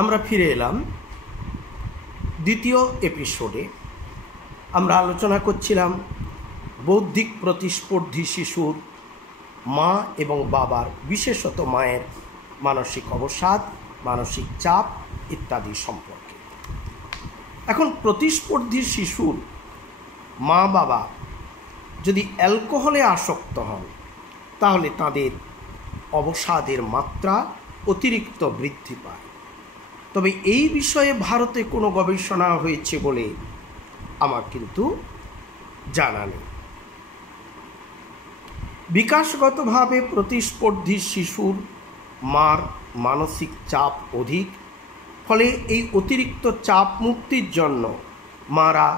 আমরা ফিরে এলাম দ্বিতীয় এপিসোডে। আমরা আলোচনা করছিলাম বৌদ্ধিক প্রতিস্পর্ধী শিশুর মা এবং বাবার, বিশেষত মায়ের মানসিক অবসাদ, মানসিক চাপ ইত্যাদি সম্পর্কে। এখন প্রতিস্পর্ধী শিশুর মা বাবা যদি অ্যালকোহলে আসক্ত হন তাহলে তাদের অবসাদের মাত্রা অতিরিক্ত বৃদ্ধি পায়। তবে এই বিষয়ে ভারতে কোনো গবেষণা হয়েছে বলে আমার কিন্তু জানা নেই। বিকাশগতভাবে প্রতিস্পর্ধী শিশুর মার মানসিক চাপ অধিক, ফলে এই অতিরিক্ত চাপ মুক্তির জন্য মারা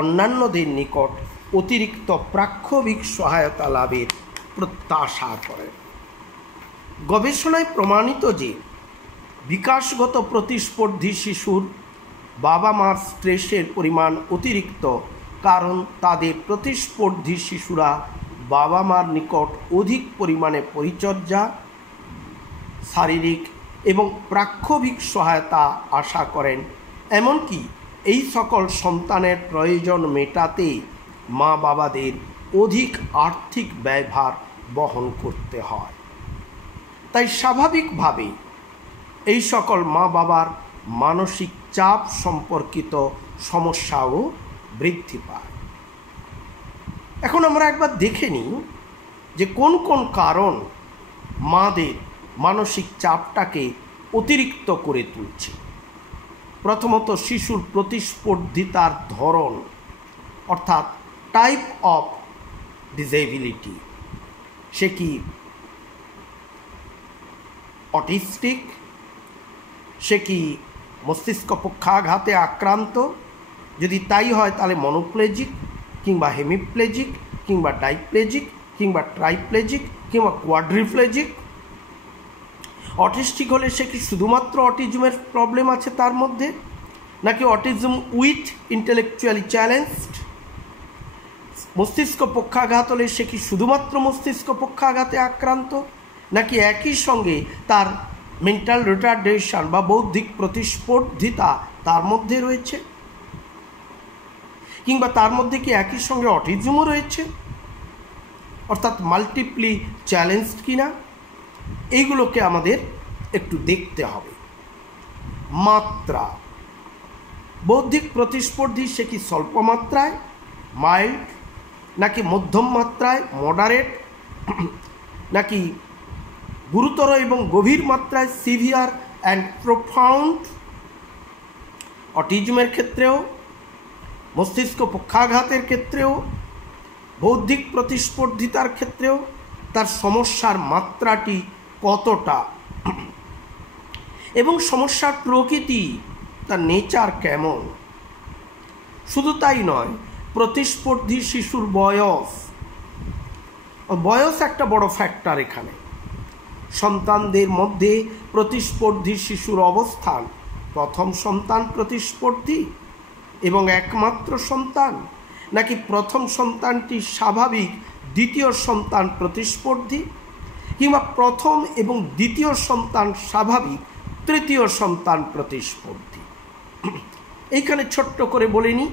অন্যান্যদের নিকট অতিরিক্ত প্রাক্ষবিক সহায়তা লাভের প্রত্যাশা করেন। গবেষণায় প্রমাণিত যে বিকাশগত প্রতিস্পর্ধী শিশুর বাবা মার স্ট্রেসের পরিমাণ অতিরিক্ত, কারণ তাদের প্রতিস্পর্ধী শিশুরা বাবা মার নিকট অধিক পরিমাণে পরিচর্যা, শারীরিক এবং প্রাক্ষবিক সহায়তা আশা করেন। এমনকি এই সকল সন্তানের প্রয়োজন মেটাতে মা বাবাদের অধিক আর্থিক ব্যয়ভার বহন করতে হয়। তাই স্বাভাবিকভাবেই এই সকল মা বাবার মানসিক চাপ সম্পর্কিত সমস্যাও বৃদ্ধি পায়। এখন আমরা একবার দেখে নিই যে কোন কোন কারণ মাদের মানসিক চাপটাকে অতিরিক্ত করে তুলছে। প্রথমত, শিশুর প্রতিস্পর্ধিতার ধরন, অর্থাৎ টাইপ অফ ডিসেবিলিটি। সে কি অটিস্টিক? সে কি মস্তিষ্ক পক্ষাঘাতে আক্রান্ত? যদি তাই হয় তাহলে মনোপ্লেজিক কিংবা হেমিপ্লেজিক কিংবা ডাইপ্লেজিক কিংবা ট্রাইপ্লেজিক কিংবা কোয়াড্রিপ্লেজিক। অটিস্টিক হলে সে কি শুধুমাত্র অটিজমের প্রবলেম আছে তার মধ্যে, নাকি অটিজম উইথ ইন্টেলেকচুয়ালি চ্যালেঞ্জড? মস্তিষ্ক পক্ষাঘাত হলে সে কি শুধুমাত্র মস্তিষ্ক পক্ষাঘাতে আক্রান্ত, নাকি একই সঙ্গে তার মেন্টাল রিটার্ডেশন বা বৌদ্ধিক প্রতিস্পর্ধিতা তার মধ্যে রয়েছে, কিংবা তার মধ্যে কি একই সঙ্গে অটিজমও রয়েছে, অর্থাৎ মাল্টিপ্লি চ্যালেঞ্জড কিনা? এইগুলোকে আমাদের একটু দেখতে হবে। মাত্রা, বৌদ্ধিক প্রতিস্পর্ধী সে কি স্বল্প মাত্রায় মাইল্ড, নাকি মধ্যম মাত্রায় মডারেট, নাকি গুরুতর এবং গভীর মাত্রায় সিভিয়ার অ্যান্ড প্রোফাউন্ড? অটিজমের ক্ষেত্রেও, মস্তিষ্ক পক্ষাঘাতের ক্ষেত্রেও, বৌদ্ধিক প্রতিস্পর্ধিতার ক্ষেত্রেও তার সমস্যার মাত্রাটি কতটা এবং সমস্যার প্রকৃতি, তার নেচার কেমন। শুধু তাই নয়, প্রতিস্পর্ধী শিশুর বয়স একটা বড় ফ্যাক্টর এখানে। সন্তানদের মধ্যে প্রতিস্পর্ধী শিশুর অবস্থান, প্রথম সন্তান প্রতিস্পর্ধী এবং একমাত্র সন্তান, নাকি প্রথম সন্তানটি স্বাভাবিক, দ্বিতীয় সন্তান প্রতিস্পর্ধী, কিংবা প্রথম এবং দ্বিতীয় সন্তান স্বাভাবিক, তৃতীয় সন্তান প্রতিস্পর্ধী। এইখানে ছোট্ট করে বলে নিই,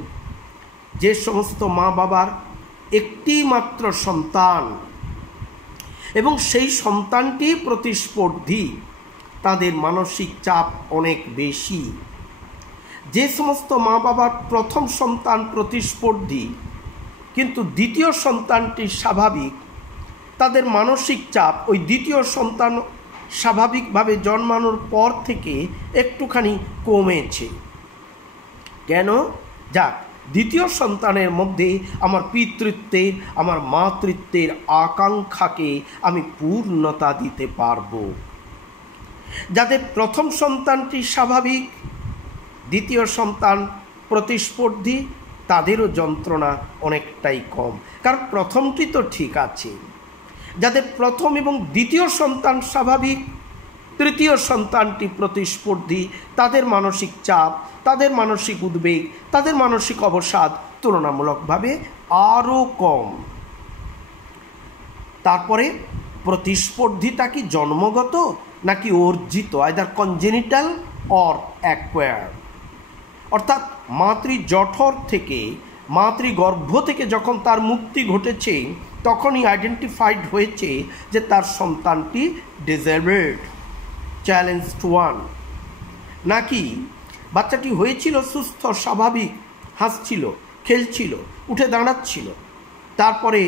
যে সমস্ত মা বাবার একটি মাত্র সন্তান এবং সেই সন্তানটি প্রতিস্পর্ধী, তাদের মানসিক চাপ অনেক বেশি। যে সমস্ত মা বাবার প্রথম সন্তান প্রতিস্পর্ধী কিন্তু দ্বিতীয় সন্তানটি স্বাভাবিক, তাদের মানসিক চাপ ওই দ্বিতীয় সন্তান স্বাভাবিকভাবে জন্মানোর পর থেকে একটুখানি কমেছে। কেন? যাক, দ্বিতীয় সন্তানের মধ্যে আমার পিতৃত্বের, আমার মাতৃত্বের আকাঙ্ক্ষাকে আমি পূর্ণতা দিতে পারবো। যাদের প্রথম সন্তানটি স্বাভাবিক, দ্বিতীয় সন্তান প্রতিস্পর্ধী, তাদেরও যন্ত্রণা অনেকটাই কম, কারণ প্রথমটি তো ঠিক আছে। যাদের প্রথম এবং দ্বিতীয় সন্তান স্বাভাবিক, তৃতীয় সন্তানটি প্রতিস্পর্ধী, তাদের মানসিক চাপ, তাদের মানসিক উদ্বেগ, তাদের মানসিক অবসাদ তুলনামূলকভাবে আরও কম। তারপরে প্রতিস্পর্ধিতা কি জন্মগত নাকি অর্জিত, আইদার কনজেনিটাল অর অ্যাকোয়ার, অর্থাৎ মাতৃজঠর থেকে, মাতৃগর্ভ থেকে যখন তার মুক্তি ঘটেছে তখনই আইডেন্টিফাইড হয়েছে যে তার সন্তানটি ডিসেবলড, চ্যালেঞ্জড ওয়ান, নাকি বাচ্চাটি হয়েছিল সুস্থ, স্বাভাবিক, হাসছিল, খেলছিল, উঠে দাঁড়াচ্ছিল, তারপরে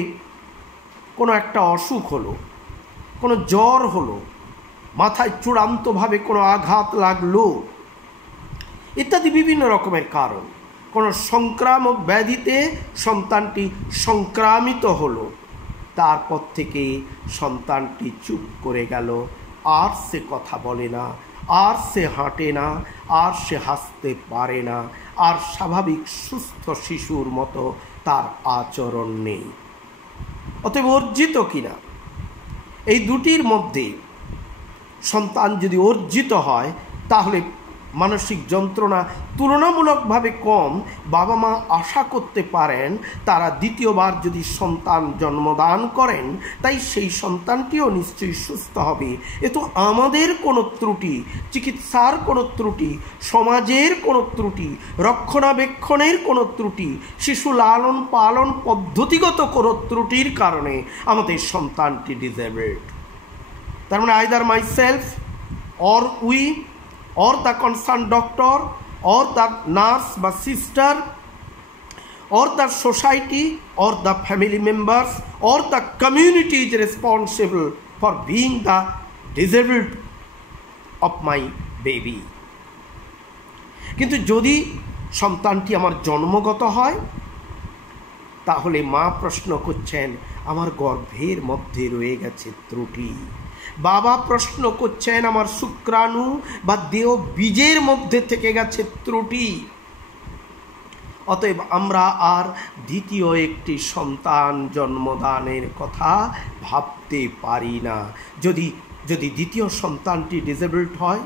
কোনো একটা অসুখ হলো, কোনো জ্বর হলো, মাথায় চূড়ান্তভাবে কোনো আঘাত লাগলো ইত্যাদি বিভিন্ন রকমের কারণ, কোনো সংক্রামক ব্যাধিতে সন্তানটি সংক্রামিত হলো, তারপর থেকে সন্তানটি চুপ করে গেল, আর সে কথা বলে না, আর সে হাঁটে না, আর সে হাসতে পারে না, আর স্বাভাবিক সুস্থ শিশুর মতো তার আচরণ নেই। অতএব অর্জিত কিনা, এই দুটির মধ্যে সন্তান যদি অর্জিত হয় তাহলে মানসিক যন্ত্রণা তুলনামূলকভাবে কম। বাবা মা আশা করতে পারেন তারা দ্বিতীয়বার যদি সন্তান জন্মদান করেন তাই সেই সন্তানটিও নিশ্চয়ই সুস্থ হবে। এ তো আমাদের কোনো ত্রুটি, চিকিৎসার কোনো ত্রুটি, সমাজের কোনো ত্রুটি, রক্ষণাবেক্ষণের কোনো ত্রুটি, শিশু লালন পালন পদ্ধতিগত কোনো ত্রুটির কারণে আমাদের সন্তানটি ডিসেবলড। তার মানে either my self or we or the concerned doctor or the nurse বা sister or the society or the family members or the community is responsible for being the disabled of my baby. কিন্তু যদি সন্তানটি আমার জন্মগত হয় তাহলে মা প্রশ্ন করছেন আমার গর্ভের মধ্যে রয়ে গেছে ত্রুটি, বাবা প্রশ্ন করছেন আমার শুক্রাণু বা দেহ বীজের মধ্যে থেকে গেছে ত্রুটি। অতএব আমরা আর দ্বিতীয় একটি সন্তান জন্মদানের কথা ভাবতে পারি না। যদি দ্বিতীয় সন্তানটি ডিসেবলড হয়,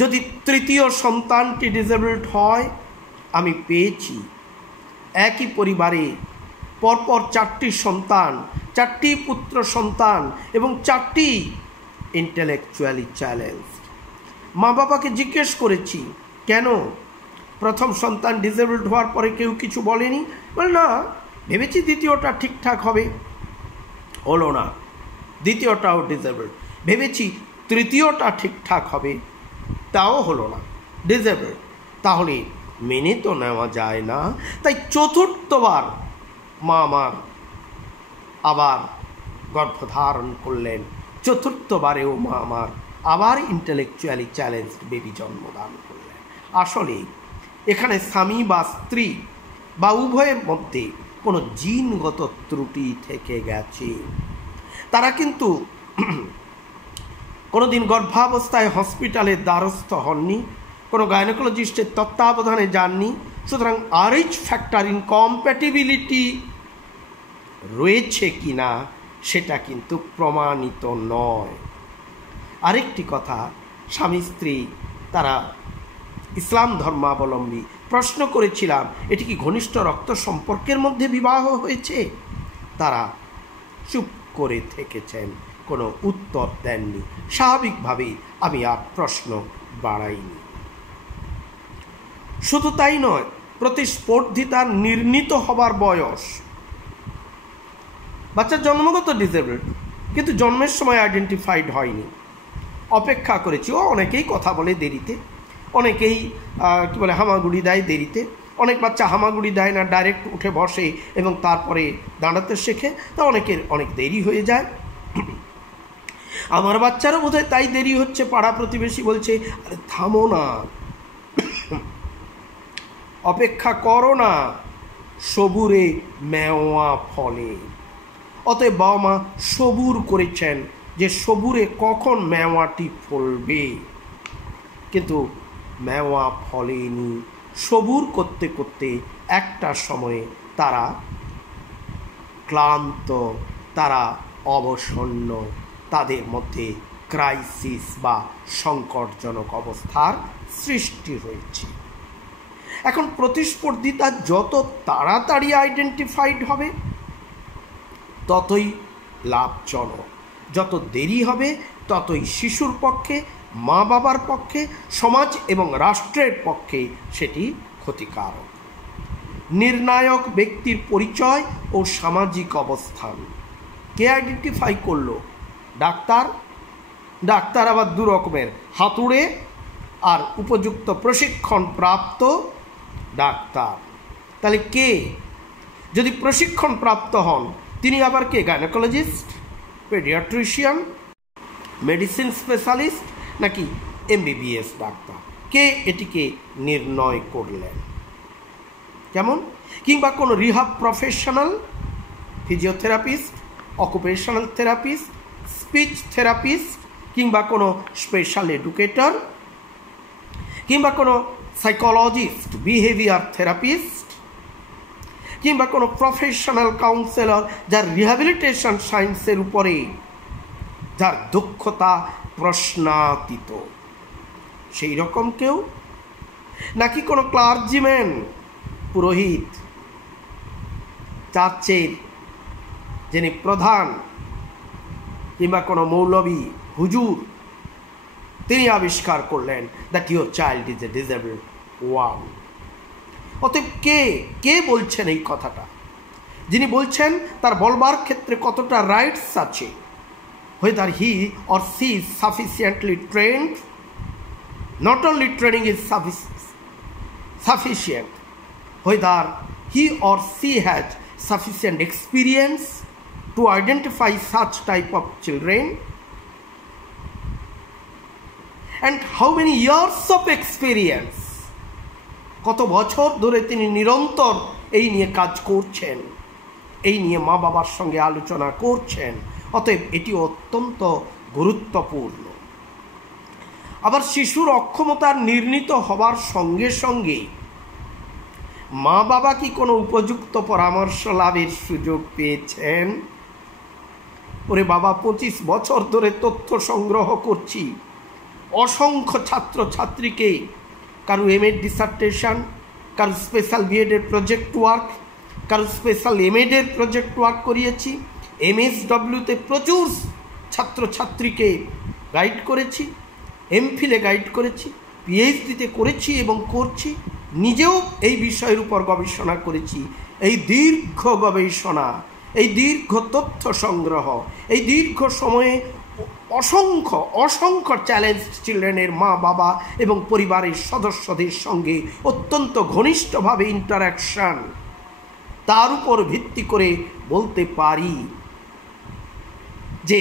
যদি তৃতীয় সন্তানটি ডিসেবলড হয়, আমি পেয়েছি একই পরিবারে পরপর 4টি সন্তান, 4টি পুত্র সন্তান এবং 4টি ইন্টেলেকচুয়ালি চ্যালেঞ্জ। মা বাবাকে জিজ্ঞেস করেছি কেন প্রথম সন্তান ডিসেবলড হওয়ার পরে কেউ কিছু বলেনি? বলে না, ভেবেছি দ্বিতীয়টা ঠিকঠাক হবে, হলো না, দ্বিতীয়টাও ডিসেবলড। ভেবেছি তৃতীয়টা ঠিকঠাক হবে, তাও হলো না, ডিসেবলড। তাহলে মেনে তো নেওয়া যায় না। তাই চতুর্থবার মা আমার আবার গর্ভধারণ করলেন, চতুর্থবারেও মা আমার আবার ইন্টেলেকচুয়ালি চ্যালেঞ্জড বেবি জন্মদান করলেন। আসলে এখানে স্বামী বা স্ত্রী বা উভয়ের মধ্যে কোনো জিনগত ত্রুটি থেকে গেছে। তারা কিন্তু কোনোদিন গর্ভাবস্থায় হসপিটালের দ্বারস্থ হননি, কোনো গাইনোকোলজিস্টের তত্ত্বাবধানে যাননি। সুতরাং RH ফ্যাক্টর ইনকম্প্যাটিবিলিটি রয়েছে কি না সেটা কিন্তু প্রমাণিত নয়। আরেকটি কথা, স্বামী স্ত্রী তারা ইসলাম ধর্মাবলম্বী, প্রশ্ন করেছিলাম এটি কি ঘনিষ্ঠ রক্ত সম্পর্কের মধ্যে বিবাহ হয়েছে? তারা চুপ করে থেকেছেন, কোনো উত্তর দেননি। স্বাভাবিকভাবেই আমি আর প্রশ্ন বাড়াইনি। শুধু তাই নয়, প্রতিস্পর্ধিতার নির্ণীত হবার বয়স, বাচ্চার জন্মগত ডিসেবলড কিন্তু জন্মের সময় আইডেন্টিফাইড হয়নি, অপেক্ষা করেছি। অনেকেই কথা বলে দেরিতে, অনেকেই কী বলে হামাগুড়ি দেয় দেরিতে, অনেক বাচ্চা হামাগুড়ি দেয় না, ডাইরেক্ট উঠে বসে এবং তারপরে দাঁড়াতে শেখে, তা অনেকের অনেক দেরি হয়ে যায়। আমার বাচ্চারও বোধহয় তাই দেরি হচ্ছে। পাড়া প্রতিবেশী বলছে আরে থামো না, অপেক্ষা করো না, সবুরে মেওয়া ফলে। অতএব বাবা মা সবুর করেছেন যে সবুরে কখন মেওয়াটি ফলবে, কিন্তু মেওয়া ফলেনি। সবুর করতে করতে একটা সময়ে তারা ক্লান্ত, তারা অবসন্ন, তাদের মধ্যে ক্রাইসিস বা সংকটজনক অবস্থার সৃষ্টি হয়েছে। এখন প্রতিস্পর্ধিতা যত তাড়াতাড়ি আইডেন্টিফাইড হবে ততই লাভজনক, যত দেরি হবে ততই শিশুর পক্ষে মা বাবার পক্ষে, সমাজ এবং রাষ্ট্রের পক্ষে সেটি ক্ষতিকারক। নির্ণায়ক ব্যক্তির পরিচয় ও সামাজিক অবস্থান কে আইডেন্টিফাই করলো? ডাক্তার। ডাক্তার আবার দু রকমের, হাতুড়ে আর উপযুক্ত প্রশিক্ষণ প্রাপ্ত ডাক্তার। তাহলে কে? যদি প্রশিক্ষণ প্রাপ্ত হন তিনি আবার কে? গাইনোকোলজিস্ট, পেডিয়াট্রিশিয়ান, মেডিসিন স্পেশালিস্ট নাকি এমবিবিএস ডাক্তার? কে এটিকে নির্ণয় করলেন? কেমন? কিংবা কোনো rehab professional, physiotherapist, occupational therapist, speech therapist, কিংবা কোনো স্পেশাল এডুকেটর, কিংবা কোনো সাইকোলজিস্ট, বিহেভিয়ার থেরাপিস্ট, কিংবা কোনো প্রফেশনাল কাউন্সেলর যার রিহ্যাবিলিটেশন সায়েন্সের উপরে যার দক্ষতা প্রশ্নাতীত, সেই রকম কেউ? নাকি কোনো ক্লার্জিম্যান, পুরোহিত, চার্চের যিনি প্রধান, কিংবা কোনো মৌলবী, হুজুর, তিনি আবিষ্কার করলেন that your child is A disabled one. অতএব কে বলছেন এই কথাটা? যিনি বলছেন তার বলবার ক্ষেত্রে কতটা রাইটস আছে, whether he or she is sufficiently trained. Not only training is sufficient, whether he or she has sufficient experience to identify such type of children, and how many years of experience, কত বছর ধরে তিনি নিরন্তর এই নিয়ে কাজ করছেন, এই নিয়ে মা বাবার সঙ্গে আলোচনা করছেন। অতএব এটি অত্যন্ত গুরুত্বপূর্ণ। আবার শিশুর অক্ষমতার নির্ণীত হবার সঙ্গে সঙ্গে মা বাবা কি কোনো উপযুক্ত পরামর্শ লাভের সুযোগ পেয়েছেন? ওরে বাবা, 25 বছর ধরে তথ্য সংগ্রহ করছি, অসংখ্য ছাত্র ছাত্রীকে কারো এমএড ডিসার্টেশন, কারো স্পেশাল বিএডের প্রজেক্ট ওয়ার্ক, কারো স্পেশাল এমএডের প্রজেক্ট ওয়ার্ক করিয়েছি, এমএসডব্লিউতে প্রচুর ছাত্রছাত্রীকে গাইড করেছি, এমফিলে গাইড করেছি, পিএইচডিতে করেছি এবং করছি, নিজেও এই বিষয়ের উপর গবেষণা করেছি। এই দীর্ঘ গবেষণা, এই দীর্ঘ তথ্য সংগ্রহ, এই দীর্ঘ সময়ে অসংখ্য চ্যালেঞ্জ চিলড্রেনের মা বাবা এবং পরিবারের সদস্যদের সঙ্গে অত্যন্ত ঘনিষ্ঠভাবে ইন্টারাকশন, তার উপর ভিত্তি করে বলতে পারি যে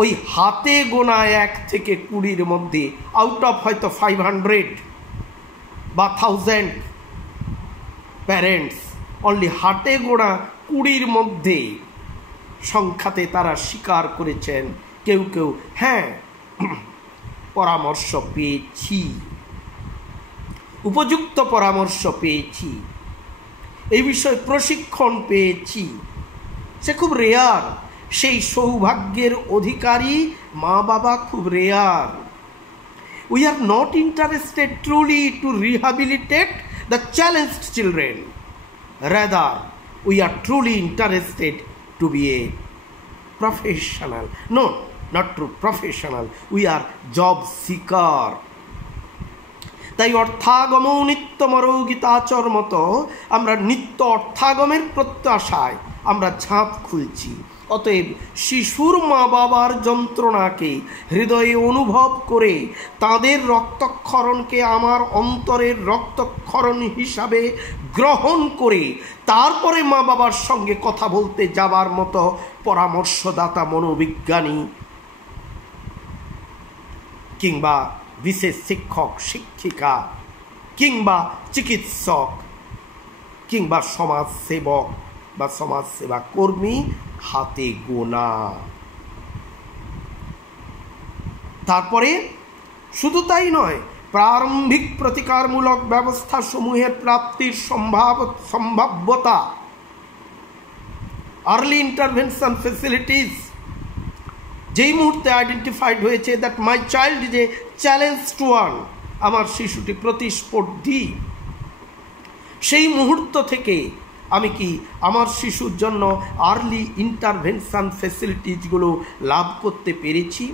ওই হাতে গোনা 1 থেকে 20-র মধ্যে, আউট অফ হয়তো 500 বা 1000 প্যারেন্টস, অনলি হাতে গোনা 20-র মধ্যে সংখ্যাতে তারা স্বীকার করেছেন কেউ কেউ, হ্যাঁ পরামর্শ পেয়েছি, উপযুক্ত পরামর্শ পেয়েছি, এই বিষয়ে প্রশিক্ষণ পেয়েছি। সে খুব রেয়ার, সেই সৌভাগ্যের অধিকারী মা বাবা খুব rare. We are not interested truly to rehabilitate the challenged children. Rather, we are truly interested to be a professional. No, not true professional. We are job seeker. তাই অর্থাগম নিত্যমরৌগীতাচর মতো আমরা নিত্য অর্থাগমের প্রত্যাশায় আমরা ঝাঁপ খুলছি। অতএব শিশুর মা বাবার যন্ত্রণাকে হৃদয়ে অনুভব করে তাদের রক্তক্ষরণকে আমার অন্তরের রক্তক্ষরণ হিসাবে গ্রহণ করে তারপরে মা বাবার সঙ্গে কথা বলতে যাবার মতো পরামর্শদাতা মনোবিজ্ঞানী কিংবা বিশেষ শিক্ষক শিক্ষিকা কিংবা চিকিৎসক কিংবা সমাজসেবক বা সমাজসেবা কর্মী হাতে গোনা। তারপরে শুধু তাই নয়, প্রারম্ভিক প্রতিকারমূলক ব্যবস্থা সমূহের প্রাপ্তির সম্ভাব্যতা, আর্লি ইন্টারভেনশন ফেসিলিটিস যেই মুহূর্তে আইডেন্টিফাইড হয়েছে that my child is a challenge to one, আমার শিশুটি প্রতিস্পর্ধী, সেই মুহূর্ত থেকে আমি কি আমার শিশুর জন্য আর্লি ইন্টারভেনশন ফেসিলিটিসগুলো লাভ করতে পেরেছি?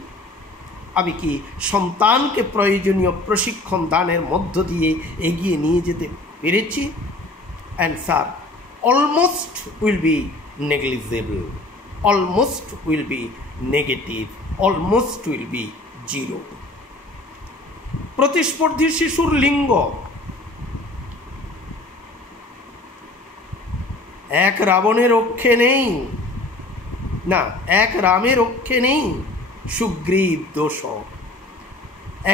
আমি কি সন্তানকে প্রয়োজনীয় প্রশিক্ষণ দানের মধ্য দিয়ে এগিয়ে নিয়ে যেতে পেরেছি? Answer almost will be negligible, almost will be negative, almost will be zero. প্রতিস্পর্ধী শিশুর লিঙ্গ এক রাবণের রক্ষে নেই, না এক রামের রক্ষে নেই, সুগ্রীব দোষ।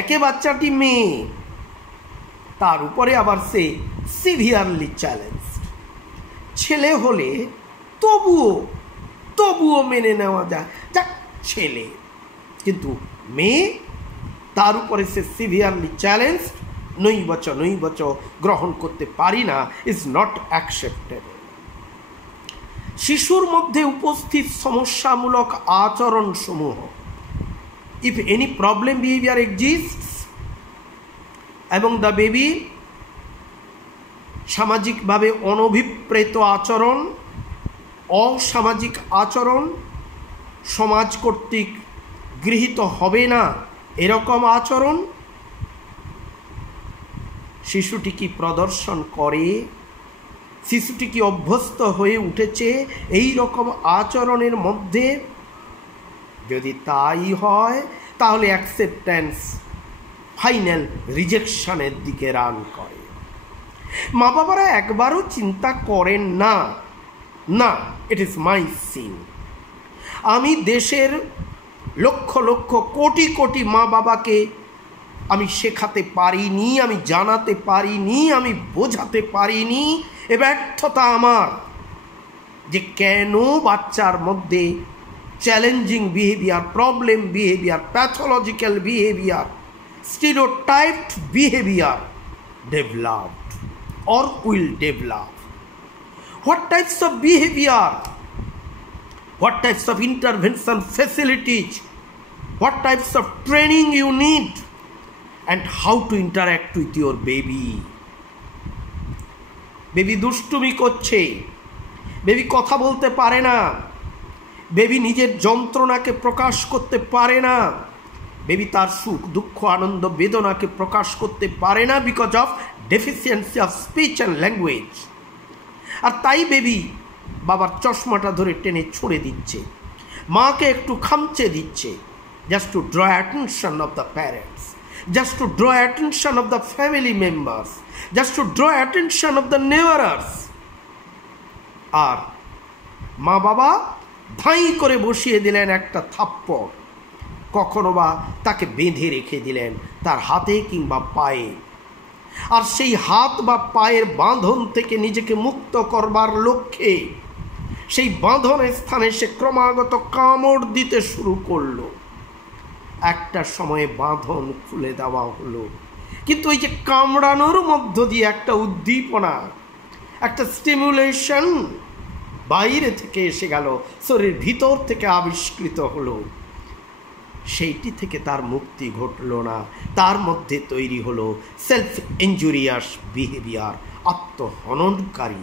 একে বাচ্চাটি মেয়ে, তার উপরে আবার সে সিভিয়ারলি চ্যালেঞ্জ। ছেলে হলে তবুও মেনে নেওয়া যায়, যাক ছেলে, কিন্তু মেয়ে, তার উপরে সে সিভিয়ারলি চ্যালেঞ্জ, নৈবচ গ্রহণ করতে পারি না, ইজ নট অ্যাকসেপ্টেবল। শিশুর মধ্যে উপস্থিত সমস্যামূলক আচরণ সমূহ, if any problem behaviour exists এবং দ্য বেবি সামাজিকভাবে অনভিপ্রেত আচরণ, অসামাজিক আচরণ, সমাজ কর্তৃক গৃহীত হবে না এরকম আচরণ শিশুটি কি প্রদর্শন করে, শিশুটি কি অভ্যস্ত হয়ে উঠেছে এই রকম আচরণের মধ্যে? যদি তাই হয় তাহলে অ্যাকসেপ্টেন্স ফাইনাল রিজেকশনের দিকে রান করে। মা বাবারা একবারও চিন্তা করেন না, না ইট ইজ মাই সিন। আমি দেশের লক্ষ লক্ষ কোটি কোটি মা বাবাকে আমি শেখাতে পারিনি, আমি জানাতে পারিনি, আমি বোঝাতে পারিনি। এ ব্যর্থতা আমার, যে কেন বাচ্চার মধ্যে challenging behaviour, problem behaviour, pathological behaviour, stereotyped behaviour developed or will develop. What types of behavior, what types of intervention facilities, what types of training you need, and how to interact with your baby. Baby দুষ্টুমি করছে, baby কথা বলতে পারে না, baby নিজের যন্ত্রণাকে প্রকাশ করতে পারে না, বেবি তার সুখ দুঃখ আনন্দ বেদনাকে প্রকাশ করতে পারে না because of deficiency of speech and language. আর তাই বেবি বাবার চশমাটা ধরে টেনে ছুঁড়ে দিচ্ছে, মাকে একটু খামচে দিচ্ছে, just two draw attention of the parents, just to draw attention of the family members, just to draw attention of the neighbors. আর মা বাবা ধাই করে বসিয়ে দিলেন একটা থাপ্পড়, কখনো বা তাকে বেঁধে রেখে দিলেন তার হাতে কিংবা পায়ে। আর সেই হাত বা পায়ের বাঁধন থেকে নিজেকে মুক্ত করবার লক্ষ্যে সেই বাঁধনের স্থানে সে ক্রমাগত কামড় দিতে শুরু করলো। একটা সময়ে বাঁধন খুলে দেওয়া হলো, কিন্তু ওই যে কামড়ানোর মধ্য দিয়ে একটা উদ্দীপনা, একটা স্টিমুলেশন বাইরে থেকে এসে গেল, শরীর ভিতর থেকে আবিষ্কৃত হলো, সেইটি থেকে তার মুক্তি ঘটল না। তার মধ্যে তৈরি হলো সেলফ ইনজুরিয়াস বিহেভিয়ার, আত্মহননকারী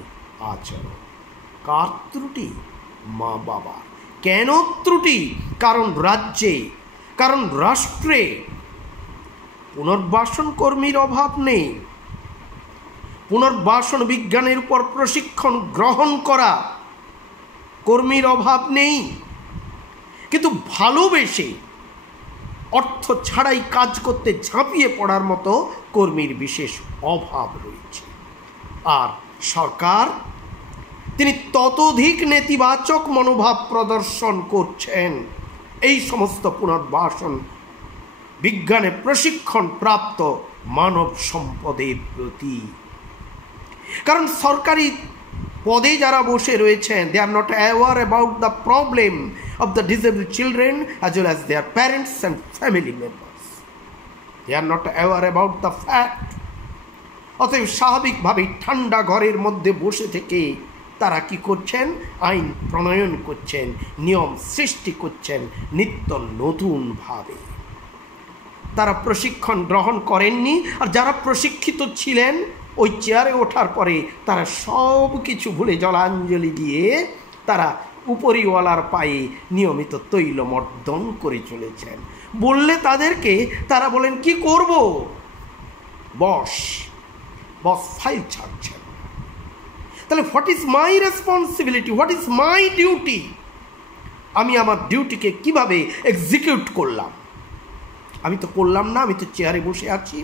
আচরণ। কার ত্রুটি? মা বাবা। কেন ত্রুটি? কারণ রাজ্যে, কারণ রাষ্ট্রে পুনর্বাসন কর্মীর অভাব নেই, পুনর্বাসন বিজ্ঞানের উপর প্রশিক্ষণ গ্রহণ করা কর্মীর অভাব নেই, কিন্তু ভালোবেসে অর্থ ছাড়াই কাজ করতে ঝাঁপিয়ে পড়ার মতো কর্মীর বিশেষ অভাব রয়েছে। আর সরকার তিনি ততোধিক নেতিবাচক মনোভাব প্রদর্শন করছেন এই সমস্ত পুনর্বাসন বিজ্ঞানে প্রশিক্ষণ প্রাপ্ত মানব সম্পদের প্রতি। কারণ সরকারি পদে যারা বসে রয়েছেন, they are not aware about the problem of the disabled children as well as their parents and family members. They are not aware about the fact. অতএব স্বাভাবিকভাবেই ঠান্ডা ঘরের মধ্যে বসে থেকে তারা কি করছেন? আইন প্রণয়ন করছেন, নিয়ম সৃষ্টি করছেন নিত্য নতুনভাবে। তারা প্রশিক্ষণ গ্রহণ করেননি, আর যারা প্রশিক্ষিত ছিলেন ওই চেয়ারে ওঠার পরে তারা সব কিছু ভুলে জলাঞ্জলি দিয়ে তারা উপরিওয়ালার পায়ে নিয়মিত তৈলমর্দন করে চলেছেন। বললে তাদেরকে তারা বলেন কি করব, বস ফাইল ছাড়ছেন। তাহলে what is my responsibility, what is my duty? আমি আমার ডিউটিকে কিভাবে এক্সিকিউট করলাম? আমি তো করলাম না, আমি তো চেয়ারে বসে আছি,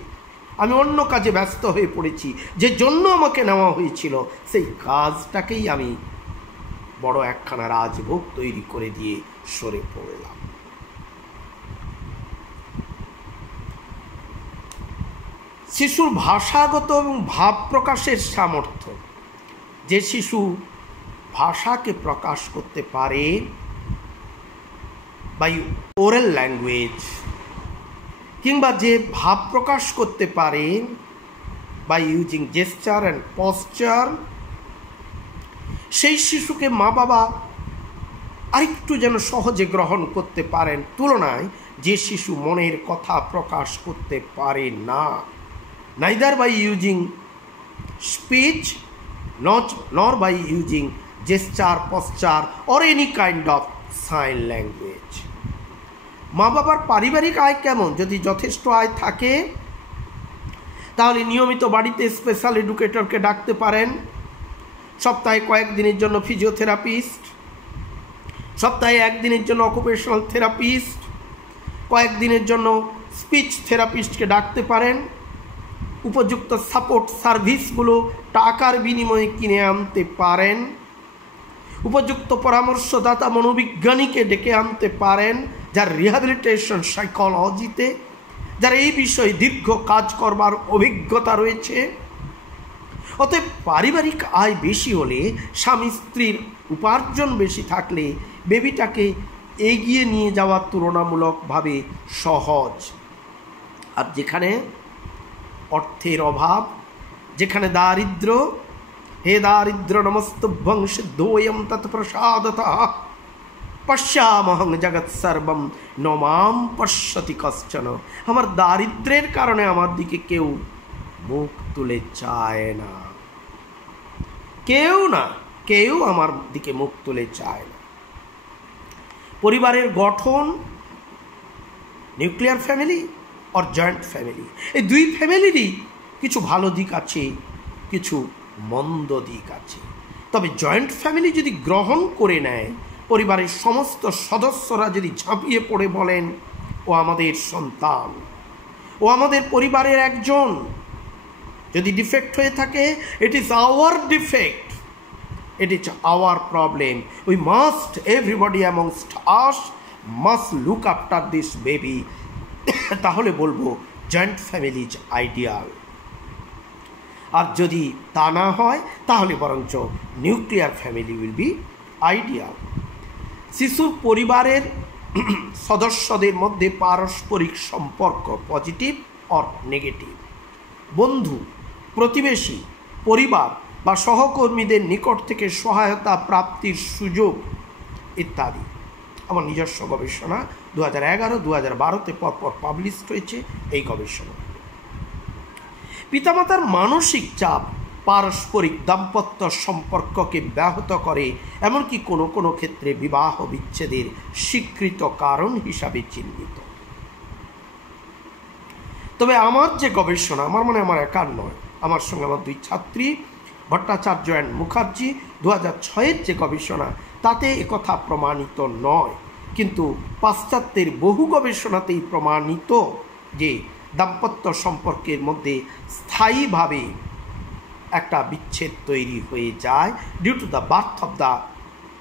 আমি অন্য কাজে ব্যস্ত হয়ে পড়েছি। যে জন্য আমাকে নেওয়া হয়েছিল সেই কাজটাকেই আমি বড় একখানা রাজভোগ তৈরি করে দিয়ে সরে পড়লাম। শিশুর ভাষাগত এবং ভাব প্রকাশের সামর্থ্য, যে শিশু ভাষাকে প্রকাশ করতে পারে বাই ওরাল ল্যাঙ্গুয়েজ, কিংবা যে ভাব প্রকাশ করতে পারে by using gesture and posture, সেই শিশুকে মা বাবা আরেকটু যেন সহজে গ্রহণ করতে পারেন, তুলনায় যে শিশু মনের কথা প্রকাশ করতে পারে না, neither by using speech nor by using gesture, posture or any kind of sign language. মা বাবার পারিবারিক আয় কেমন? যদি যথেষ্ট আয় থাকে তাহলে নিয়মিত বাড়িতে স্পেশাল এডুকেটরকে ডাকতে পারেন, সপ্তাহে কয়েকদিনের জন্য ফিজিওথেরাপিস্ট, সপ্তাহে একদিনের জন্য অকুপেশনাল থেরাপিস্ট, কয়েকদিনের জন্য স্পিচ থেরাপিস্টকে ডাকতে পারেন। উপযুক্ত সাপোর্ট সার্ভিসগুলো টাকার বিনিময়ে কিনে আনতে পারেন। উপযুক্ত পরামর্শদাতা মনোবিজ্ঞানীকে ডেকে আনতে পারেন, যার রিহ্যাবিলিটেশন সাইকোলজিতে, যার এই বিষয়ে দীর্ঘ কাজ করবার অভিজ্ঞতা রয়েছে। অতএব পারিবারিক আয় বেশি হলে, স্বামী স্ত্রীর উপার্জন বেশি থাকলে বেবিটাকে এগিয়ে নিয়ে যাওয়া তুলনামূলকভাবে সহজ। আর যেখানে অর্থের অভাব, যেখানে দারিদ্র, হে দারিদ্র নমস্তুভ্যং সিদ্ধোয়ম তৎপ্রসাদতঃ পশ্যামহং জগৎ সর্বম নমাম পশ্যতি কশ্চন। আমার দারিদ্রের কারণে আমার দিকে কেউ মুখ তুলে চায় না, কেউ আমার দিকে মুখ তুলে চায় না। পরিবারের গঠন, নিউক্লিয়ার ফ্যামিলি আর জয়েন্ট ফ্যামিলি, এই দুই ফ্যামিলিরই কিছু ভালো দিক আছে, কিছু মন্দ দিক আছে। তবে জয়েন্ট ফ্যামিলি যদি গ্রহণ করে নেয়, পরিবারের সমস্ত সদস্যরা যদি ঝাঁপিয়ে পড়ে বলেন ও আমাদের সন্তান, ও আমাদের পরিবারের একজন, যদি ডিফেক্ট হয়ে থাকে, it is our defect, it is our problem, we must everybody amongst us must look after this baby, তাহলে বলবো জয়েন্ট ফ্যামিলি ইজ আইডিয়াল। আর যদি তা না হয় তাহলে বরঞ্চ nuclear family will be ideal. শিশুর পরিবারের সদস্যদের মধ্যে পারস্পরিক সম্পর্ক পজিটিভ অর নেগেটিভ, বন্ধু, প্রতিবেশী, পরিবার বা সহকর্মীদের নিকট থেকে সহায়তা প্রাপ্তির সুযোগ ইত্যাদি। আমার নিজস্ব গবেষণা 2011-2012-তে পরপর পাবলিশ হয়েছে এই গবেষণা। পিতামাতার মানসিক চাপ পারস্পরিক দাম্পত্য সম্পর্ককে ব্যাহত করে, এমনকি কোনো কোনো ক্ষেত্রে বিবাহ বিচ্ছেদের স্বীকৃত কারণ হিসাবে চিহ্নিত। তবে আমার যে গবেষণা, আমার মনে আমার একার নয়, আমার সঙ্গে আমার দুই ছাত্রী ভট্টাচার্য অ্যান্ড মুখার্জি 2006-এর যে গবেষণা, তাতে একথা প্রমাণিত নয়, কিন্তু পাশ্চাত্যের বহু গবেষণাতেই প্রমাণিত যে দাম্পত্য সম্পর্কের মধ্যে স্থায়ীভাবে একটা বিচ্ছেদ তৈরি হয়ে যায় due to the birth of the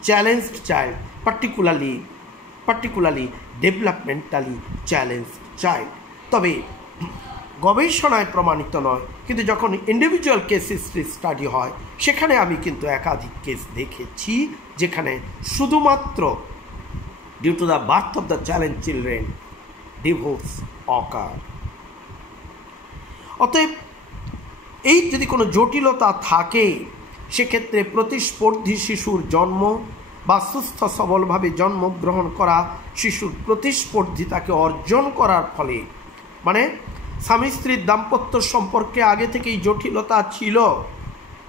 challenged child, particularly developmentally challenged child. তবে গবেষণায় প্রমাণিত নয়, কিন্তু যখন ইন্ডিভিজুয়াল কেস হিস্ট্রি স্টাডি হয়, সেখানে আমি কিন্তু একাধিক কেস দেখেছি যেখানে শুধুমাত্র due to the birth of the challenge children divorce occur. অতএব এই যদি কোনো জটিলতা থাকে, সেক্ষেত্রে প্রতিস্পর্ধী শিশুর জন্ম বা সুস্থ সবলভাবে জন্মগ্রহণ করা শিশুর প্রতিস্পর্ধিতাকে অর্জন করার ফলে, মানে স্বামী স্ত্রীর দাম্পত্য সম্পর্কে আগে থেকেই জটিলতা ছিল,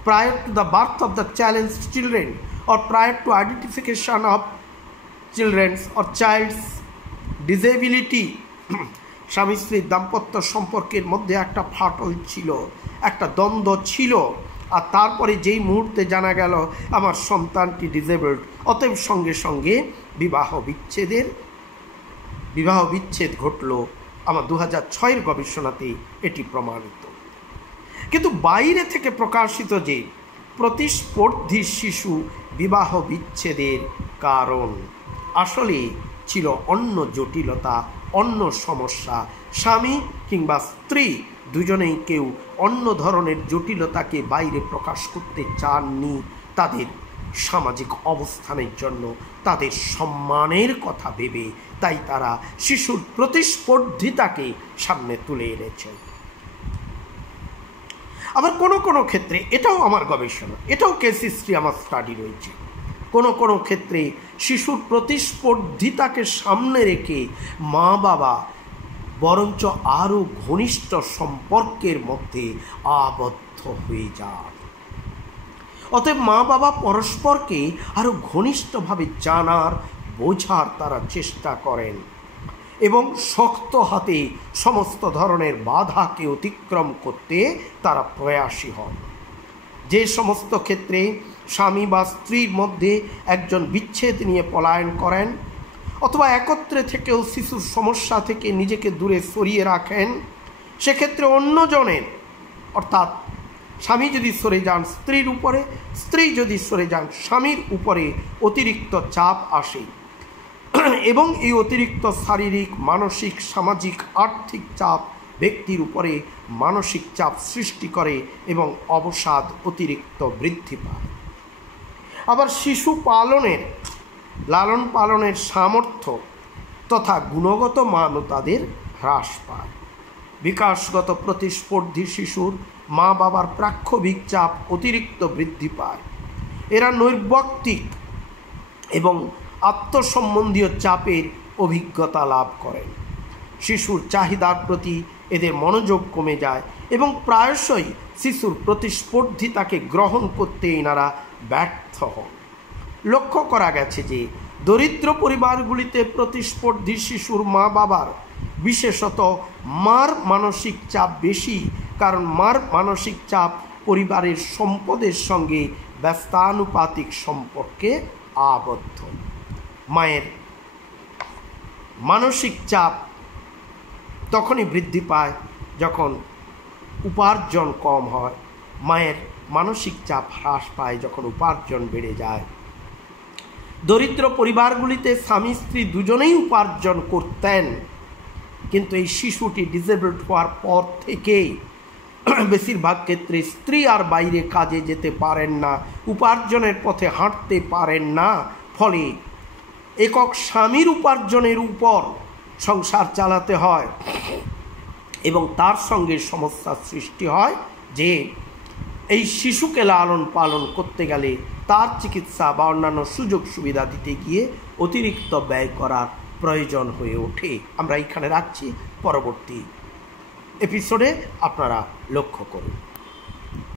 prior to the birth of the challenged children or prior to identification of children's or child's disability স্বামী স্ত্রীর দাম্পত্য সম্পর্কের মধ্যে একটা ফাটল ছিল, একটা দ্বন্দ্ব ছিল, আর তারপরে যেই মুহূর্তে জানা গেল আমার সন্তানটি ডিসেবলড, অতএব সঙ্গে সঙ্গে বিবাহ বিচ্ছেদ ঘটল। আমার 2006 গবেষণাতে এটি প্রমাণিত। কিন্তু বাইরে থেকে প্রকাশিত যে প্রতিস্পর্ধী শিশু বিবাহ বিচ্ছেদের কারণ আসলে ছিল অন্য জটিলতা, অন্য সমস্যা। স্বামী কিংবা স্ত্রী দুজনেই কেউ অন্য ধরনের জটিলতাকে বাইরে প্রকাশ করতে চাননি। তাদের সামাজিক অবস্থানের জন্য, তাদের সম্মানের কথা ভেবে তাই তারা শিশুর প্রতিস্পর্ধিতাকে সামনে তুলে এনেছেন। আবার কোনো ক্ষেত্রে, এটাও আমার গবেষণা, এটাও কেস হিস্ট্রি আমার স্টাডি রয়েছে, কোনো ক্ষেত্রে শিশুর প্রতিস্পর্ধিতাকে সামনে রেখে মা বাবা বরঞ্চ আরও ঘনিষ্ঠ সম্পর্কের মধ্যে আবদ্ধ হয়ে যায়। অতএব মা বাবা পরস্পরকে আরও ঘনিষ্ঠভাবে জানার, বোঝার তারা চেষ্টা করেন এবং শক্ত হাতে সমস্ত ধরনের বাধাকে অতিক্রম করতে তারা প্রয়াসী হন। যে সমস্ত ক্ষেত্রে স্বামী বা স্ত্রীর মধ্যে একজন বিচ্ছেদ নিয়ে পলায়ন করেন অথবা একত্রে থেকেও শিশুর সমস্যা থেকে নিজেকে দূরে সরিয়ে রাখেন, সেক্ষেত্রে অন্যজনের, অর্থাৎ স্বামী যদি সরে যান স্ত্রীর উপরে, স্ত্রী যদি সরে যান স্বামীর উপরে অতিরিক্ত চাপ আসে এবং এই অতিরিক্ত শারীরিক, মানসিক, সামাজিক, আর্থিক চাপ ব্যক্তির উপরে মানসিক চাপ সৃষ্টি করে এবং অবসাদ অতিরিক্ত বৃদ্ধি পায়। আবার শিশু লালন পালনের সামর্থ্য তথা গুণগত মানও তাদের হ্রাস পায়। বিকাশগত প্রতিস্পর্ধী শিশুর মা বাবার প্রাক্ষবিক চাপ অতিরিক্ত বৃদ্ধি পায়। এরা নৈর্ব্যক্তিক এবং আত্মসম্বন্ধীয় চাপের অভিজ্ঞতা লাভ করেন। শিশুর চাহিদার প্রতি এদের মনোযোগ কমে যায় এবং প্রায়শই শিশুর প্রতিস্পর্ধিতাকে গ্রহণ করতে এনারা ব্যর্থ হন। লক্ষ্য করা গেছে যে দরিদ্র পরিবারগুলিতে প্রতিস্পর্ধী শিশুর মা বাবার, বিশেষত মার মানসিক চাপ বেশি, কারণ মার মানসিক চাপ পরিবারের সম্পদের সঙ্গে ব্যস্তানুপাতিক সম্পর্কে আবদ্ধ। মায়ের মানসিক চাপ তখনই বৃদ্ধি পায় যখন উপার্জন কম হয়, মায়ের মানসিক চাপ হ্রাস পায় যখন উপার্জন বেড়ে যায়। দরিদ্র পরিবারগুলিতে স্বামী স্ত্রী দুজনেই উপার্জন করতেন, কিন্তু এই শিশুটি ডিসেবলড হওয়ার পর থেকেই বেশিরভাগ ক্ষেত্রে স্ত্রী আর বাইরে কাজে যেতে পারেন না, উপার্জনের পথে হাঁটতে পারেন না। ফলে একক স্বামীর উপার্জনের উপর সংসার চালাতে হয় এবং তার সঙ্গে সমস্যার সৃষ্টি হয় যে এই শিশুকে লালন পালন করতে গেলে তার চিকিৎসা বা অন্যান্য সুযোগ সুবিধা দিতে গিয়ে অতিরিক্ত ব্যয় করার প্রয়োজন হয়ে ওঠে। আমরা এখানে রাখছি, পরবর্তী এপিসোডে আপনারা লক্ষ্য করুন।